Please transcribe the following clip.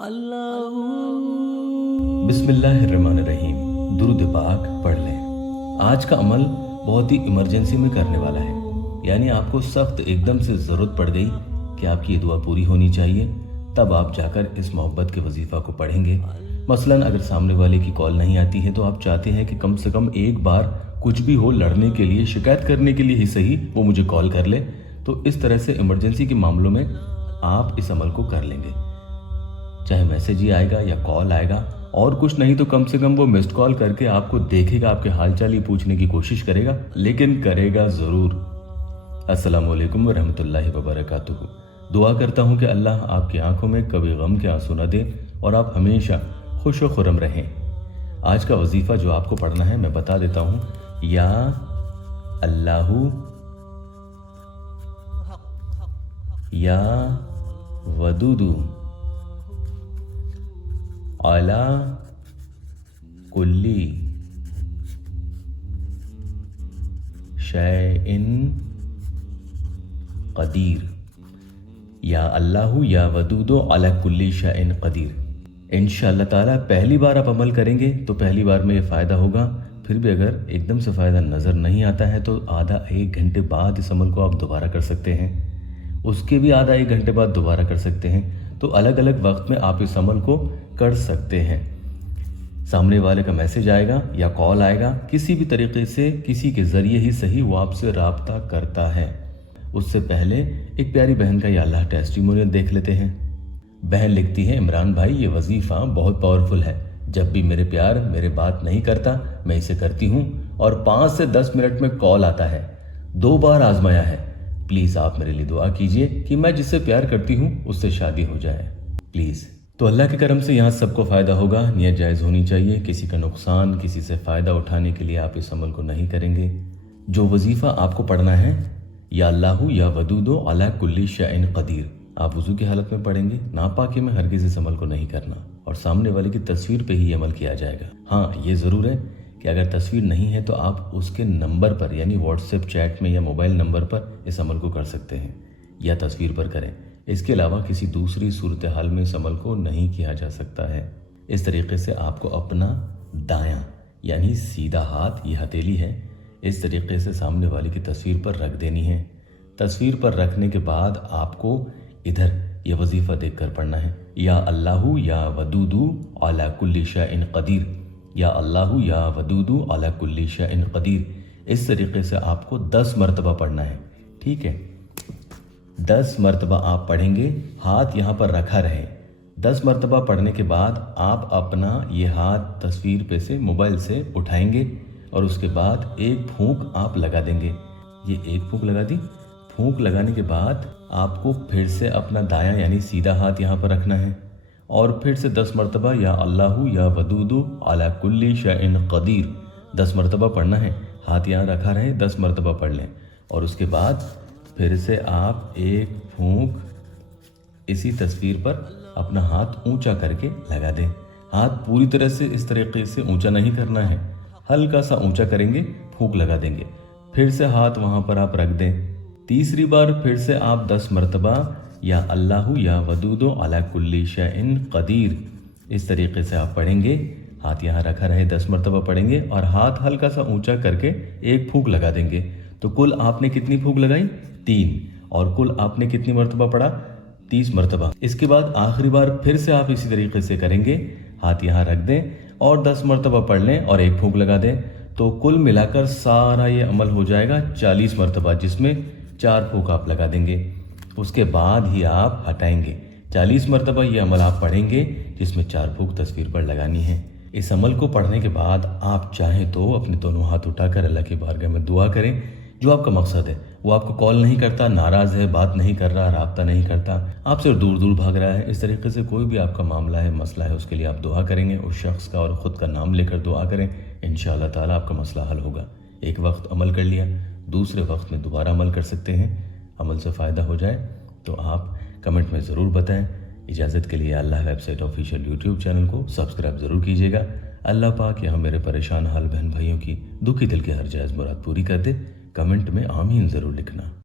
اللہ बिस्मिल्लाहिर्रहमानिर्रहीम। दुरूद पाक पढ़ लें। आज का अमल बहुत ही इमरजेंसी में करने वाला है, यानी आपको सख्त एकदम से ज़रूरत पड़ गई कि आपकी ये दुआ पूरी होनी चाहिए, तब आप जाकर इस मोहब्बत के वजीफ़ा को पढ़ेंगे। मसलन अगर सामने वाले की कॉल नहीं आती है तो आप चाहते हैं कि कम से कम एक बार कुछ भी हो लड़ने के लिए, शिकायत करने के लिए ही सही, वो मुझे कॉल कर ले। तो इस तरह से इमरजेंसी के मामलों में आप इस अमल को कर लेंगे, चाहे मैसेज ही आएगा या कॉल आएगा, और कुछ नहीं तो कम से कम वो मिस्ड कॉल करके आपको देखेगा, आपके हालचाल ही पूछने की कोशिश करेगा, लेकिन करेगा ज़रूर। अस्सलामु अलैकुम व रहमतुल्लाहि व बरकातुहू। दुआ करता हूँ कि अल्लाह आपकी आंखों में कभी गम के आंसू न दे और आप हमेशा खुश व खुरम रहें। आज का वजीफ़ा जो आपको पढ़ना है मैं बता देता हूँ। या अल्लाहू या वदूदू अला कुल्ली शैइन कदीर। या अल्लाहु या वदूदो अला कुल्ली शैइन कदीर। इंशाअल्लाह ताला पहली बार आप अमल करेंगे तो पहली बार में ये फ़ायदा होगा। फिर भी अगर एकदम से फ़ायदा नज़र नहीं आता है तो आधा एक घंटे बाद इस अमल को आप दोबारा कर सकते हैं, उसके भी आधा एक घंटे बाद दोबारा कर सकते हैं। तो अलग अलग वक्त में आप इस अमल को कर सकते हैं। सामने वाले का मैसेज आएगा या कॉल आएगा, किसी भी तरीके से किसी के ज़रिए ही सही वो आपसे राब्ता करता है। उससे पहले एक प्यारी बहन का या अल्लाह टेस्टिमोनियल देख लेते हैं। बहन लिखती है, इमरान भाई ये वजीफ़ा बहुत पावरफुल है। जब भी मेरे प्यार मेरे बात नहीं करता मैं इसे करती हूँ और 5 से 10 मिनट में कॉल आता है। 2 बार आजमाया है। प्लीज़ आप मेरे लिए दुआ कीजिए कि मैं जिससे प्यार करती हूँ उससे शादी हो जाए प्लीज़। तो अल्लाह के करम से यहाँ सबको फ़ायदा होगा। नियत जायज़ होनी चाहिए। किसी का नुकसान, किसी से फ़ायदा उठाने के लिए आप इस अमल को नहीं करेंगे। जो वजीफ़ा आपको पढ़ना है, या अल्लाहु या वदूदो अला कुल्ली शैइन कदीर, आप वज़ू की हालत में पढ़ेंगे। नापाकी में हरगिज़ इस अमल को नहीं करना और सामने वाले की तस्वीर पे ही अमल किया जाएगा। हाँ, ये ज़रूर है कि अगर तस्वीर नहीं है तो आप उसके नंबर पर, यानी व्हाट्सएप चैट में या मोबाइल नंबर पर इस अमल को कर सकते हैं, या तस्वीर पर करें। इसके अलावा किसी दूसरी सूरत हाल में इस अमल को नहीं किया जा सकता है। इस तरीके से आपको अपना दायां यानी सीधा हाथ, ये हथेली है, इस तरीके से सामने वाले की तस्वीर पर रख देनी है। तस्वीर पर रखने के बाद आपको इधर ये वजीफ़ा देख कर पढ़ना है। या अल्लाहु या वदूदू अला कुल्ली शैइन कदीर। या अल्लाहु या वदूदू अला कुल्ली शैइन कदीर। इस तरीके से आपको 10 मरतबा पढ़ना है। ठीक है, 10 मरतबा आप पढ़ेंगे, हाथ यहाँ पर रखा रहे। 10 मरतबा पढ़ने के बाद आप अपना ये हाथ तस्वीर पे से, मोबाइल से उठाएंगे और उसके बाद एक फूंक आप लगा देंगे। ये एक फूंक लगा दी। फूंक लगाने के बाद आपको फिर से अपना दायां यानी सीधा हाथ यहाँ पर रखना है और फिर से 10 मरतबा या अल्लाहु या वदूदु अला कुल्ली शैइन कदीर 10 मरतबा पढ़ना है। हाथ यहाँ रखा रहे, 10 मरतबा पढ़ लें और उसके बाद फिर से आप एक फूंक इसी तस्वीर पर अपना हाथ ऊंचा करके लगा दें। हाथ पूरी तरह से इस तरीके से ऊंचा नहीं करना है, हल्का सा ऊंचा करेंगे, फूंक लगा देंगे, फिर से हाथ वहाँ पर आप रख दें। तीसरी बार फिर से आप 10 मरतबा या अल्लाहु या वदूदो अला कुल्ली शैइन कदीर इस तरीके से आप पढ़ेंगे। हाथ यहाँ रखा रहे, 10 मरतबा पढ़ेंगे और हाथ हल्का सा ऊंचा करके एक फूंक लगा देंगे। तो कुल आपने कितनी फूंक लगाई? 3। और कुल आपने कितनी मरतबा पढ़ा? 30 मरतबा। इसके बाद आखिरी बार फिर से आप इसी तरीके से करेंगे। हाथ यहाँ रख दें और 10 मरतबा पढ़ लें और एक फूंक लगा दें। तो कुल मिलाकर सारा ये अमल हो जाएगा 40 मरतबा, जिसमें 4 फूंक आप लगा देंगे। उसके बाद ही आप हटाएंगे। 40 मरतबा ये अमल आप पढ़ेंगे जिसमें 4 फूंक तस्वीर पर लगानी है। इस अमल को पढ़ने के बाद आप चाहें तो अपने दोनों हाथ उठाकर अल्लाह की बारगाह में दुआ करें। जो आपका मकसद है, वो आपको कॉल नहीं करता, नाराज़ है, बात नहीं कर रहा, राब्ता नहीं करता, आपसे दूर दूर भाग रहा है, इस तरीके से कोई भी आपका मामला है, मसला है, उसके लिए आप दुआ करेंगे। उस शख्स का और ख़ुद का नाम लेकर दुआ करें। इंशाअल्लाह ताला आपका मसला हल होगा। एक वक्त अमल कर लिया, दूसरे वक्त में दोबारा अमल कर सकते हैं। अमल से फ़ायदा हो जाए तो आप कमेंट में ज़रूर बताएं। इजाज़त के लिए अल्लाह वेबसाइट ऑफिशियल यूट्यूब चैनल को सब्सक्राइब ज़रूर कीजिएगा। अल्लाह पाक यहाँ मेरे परेशान हाल बहन भाइयों की दुखी दिल के हर जायज़ मुराद पूरी कर दे। कमेंट में आमीन ज़रूर लिखना।